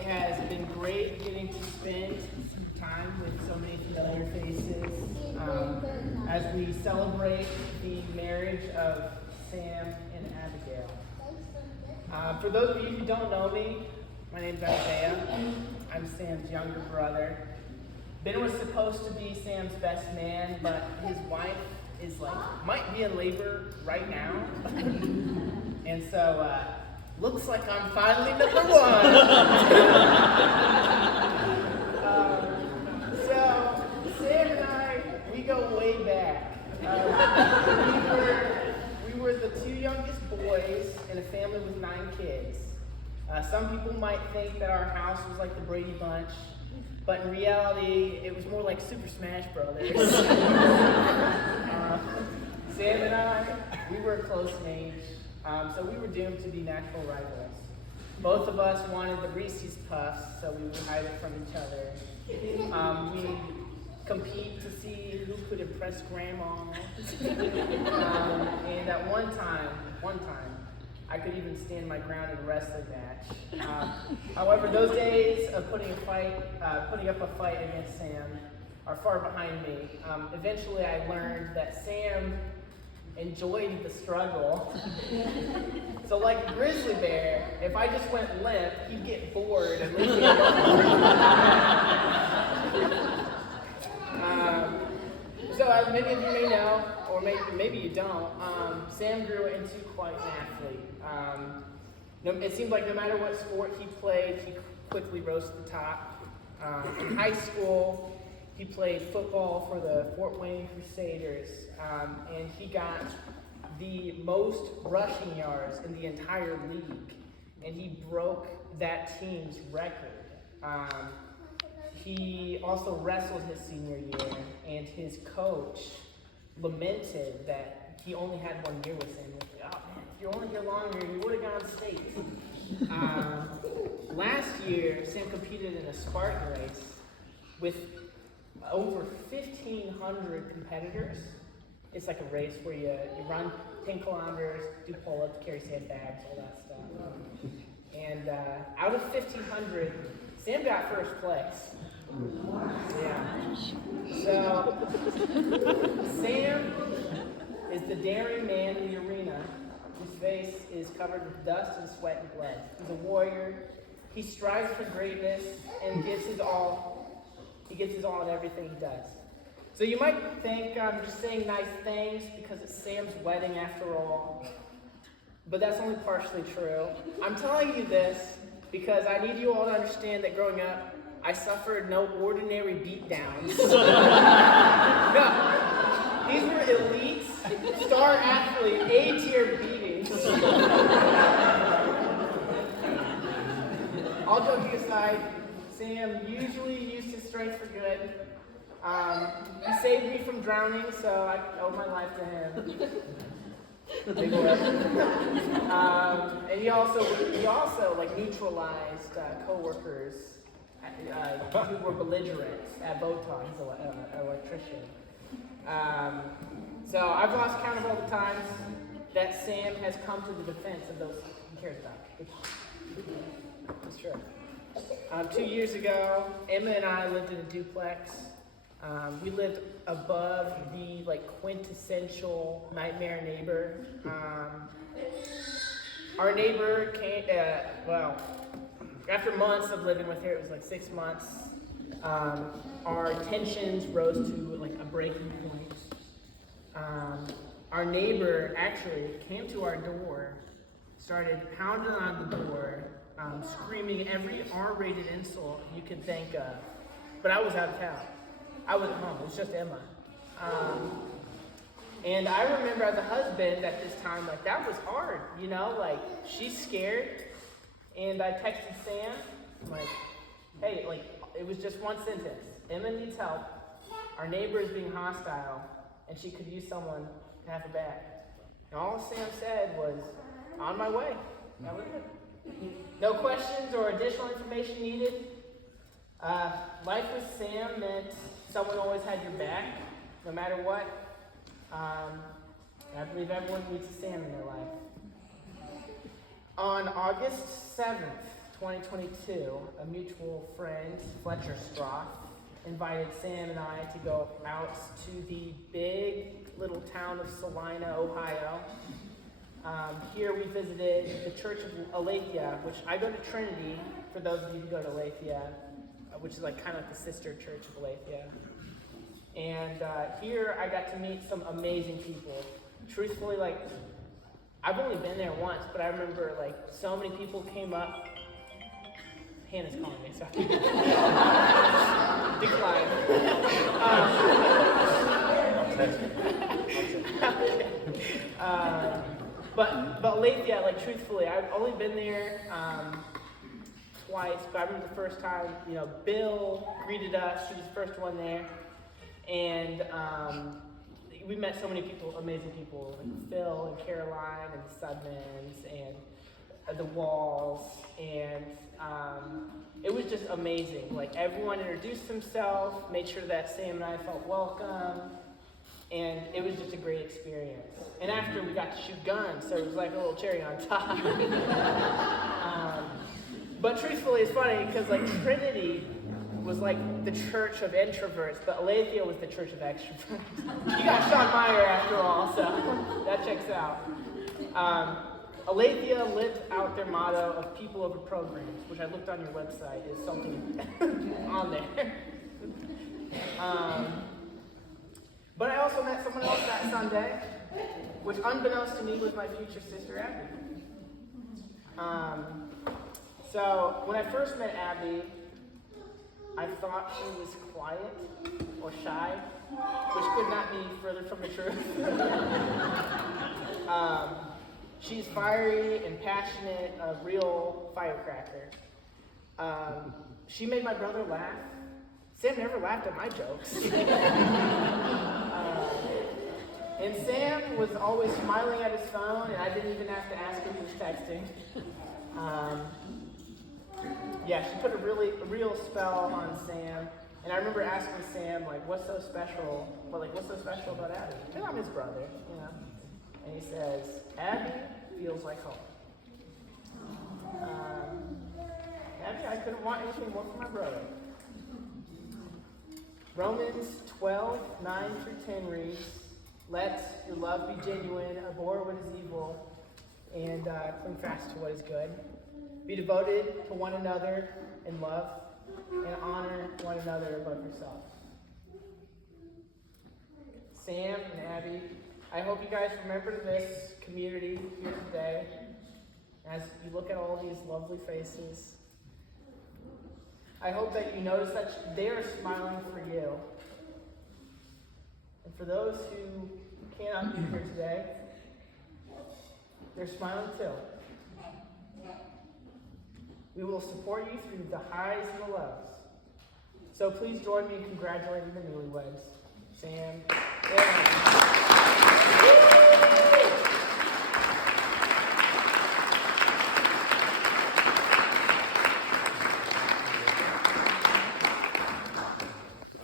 It has been great getting to spend some time with so many familiar faces as we celebrate the marriage of Sam and Abigail. For those of you who don't know me, my name is Isaiah. I'm Sam's younger brother. Ben was supposed to be Sam's best man, but his wife might be in labor right now. And so, looks like I'm finally number one. So, Sam and I, we go way back. We were the two youngest boys in a family with 9 kids. Some people might think that our house was like the Brady Bunch, but in reality, it was more like Super Smash Brothers. Sam and I, we were close in age. So we were doomed to be natural rivals. Both of us wanted the Reese's Puffs, so we would hide it from each other. We compete to see who could impress Grandma. And at one time, I could even stand my ground in a wrestling match. However, those days of putting up a fight against Sam are far behind me. Eventually, I learned that Sam enjoyed the struggle. So like a grizzly bear, if I just went limp, he'd get bored and leave me alone. So as many of you may know, or maybe you don't, Sam grew into quite an athlete. It seemed like no matter what sport he played, he quickly rose to the top. In high school, he played football for the Fort Wayne Crusaders, and he got the most rushing yards in the entire league, and he broke that team's record. He also wrestled his senior year, and his coach lamented that he only had 1 year with him. Oh man, if you were only here longer, you would have gone state. Last year, Sam competed in a Spartan race with over 1,500 competitors. It's like a race where you run 10 kilometers, do pull-ups, carry sandbags, all that stuff. And out of 1,500, Sam got first place. Yeah. So, Sam is the daring man in the arena whose face is covered with dust and sweat and blood. He's a warrior. He strives for greatness and gives his all. He gives his all in everything he does. So you might think I'm just saying nice things because it's Sam's wedding after all. But that's only partially true. I'm telling you this because I need you all to understand that growing up, I suffered no ordinary beatdowns. No, these were elite, star athlete, A-tier beatings. All joking aside, Sam usually used his strength for good. He saved me from drowning, so I owe my life to him. And he also neutralized coworkers who were belligerent at Botan. He's an electrician. So I've lost count of all the times that Sam has come to the defense of those he cares about. It's true. 2 years ago, Emma and I lived in a duplex. We lived above the quintessential nightmare neighbor. Our neighbor came, after months of living with her, it was like 6 months, our tensions rose to a breaking point. Our neighbor actually came to our door, started pounding on the door, screaming every R-rated insult you could think of. But I was out of town. I wasn't home. It was just Emma. And I remember as a husband at this time, that was hard, she's scared. And I texted Sam, hey, it was just one sentence. Emma needs help. Our neighbor is being hostile, and she could use someone to have her back. And all Sam said was, on my way. That was it. No questions or additional information needed. Life with Sam meant someone always had your back, no matter what. I believe everyone needs a Sam in their life. On August 7th, 2022, a mutual friend, Fletcher Stroth, invited Sam and I to go out to the big little town of Salina, Ohio. Here we visited the Church of Aletheia, which I go to Trinity, for those of you who go to Aletheia, which is like kind of like the sister church of Aletheia. And here I got to meet some amazing people. Truthfully, like, I've only been there once, but I remember like so many people came up. Hannah's calling me, sorry. Decline. But Aletheia, like truthfully, I've only been there twice, but I remember the first time, Bill greeted us. She was the first one there. And we met so many people, amazing people, like Phil and Caroline and the Sudmans and the Walls. And it was just amazing. Like everyone introduced themselves, made sure that Sam and I felt welcome. And it was just a great experience. And after we got to shoot guns, so it was like a little cherry on top. But truthfully, it's funny because like Trinity was like the church of introverts, but Aletheia was the church of extroverts. You got Sean Meyer after all, so that checks out. Aletheia lived out their motto of people over programs, which I looked on your website is something on there. But I also met someone else that Sunday, which unbeknownst to me was my future sister, Abby. So when I first met Abby, I thought she was quiet or shy, which could not be further from the truth. She's fiery and passionate, a real firecracker. She made my brother laugh. Sam never laughed at my jokes. And Sam was always smiling at his phone, and I didn't even have to ask him who was texting. She put a real spell on Sam. And I remember asking Sam, like, what's so special about Abby? Because I'm his brother, And he says, Abby feels like home. Abby, I couldn't want anything more for my brother. Romans 12:9-10 reads, let your love be genuine, abhor what is evil, and cling fast to what is good. Be devoted to one another in love, and honor one another above yourself. Sam and Abby, I hope you guys remember this community here today as you look at all these lovely faces. I hope that you notice that they are smiling for you. And for those who cannot be here today, they're smiling too. We will support you through the highs and the lows. So please join me in congratulating the newlyweds. Sam. Yeah.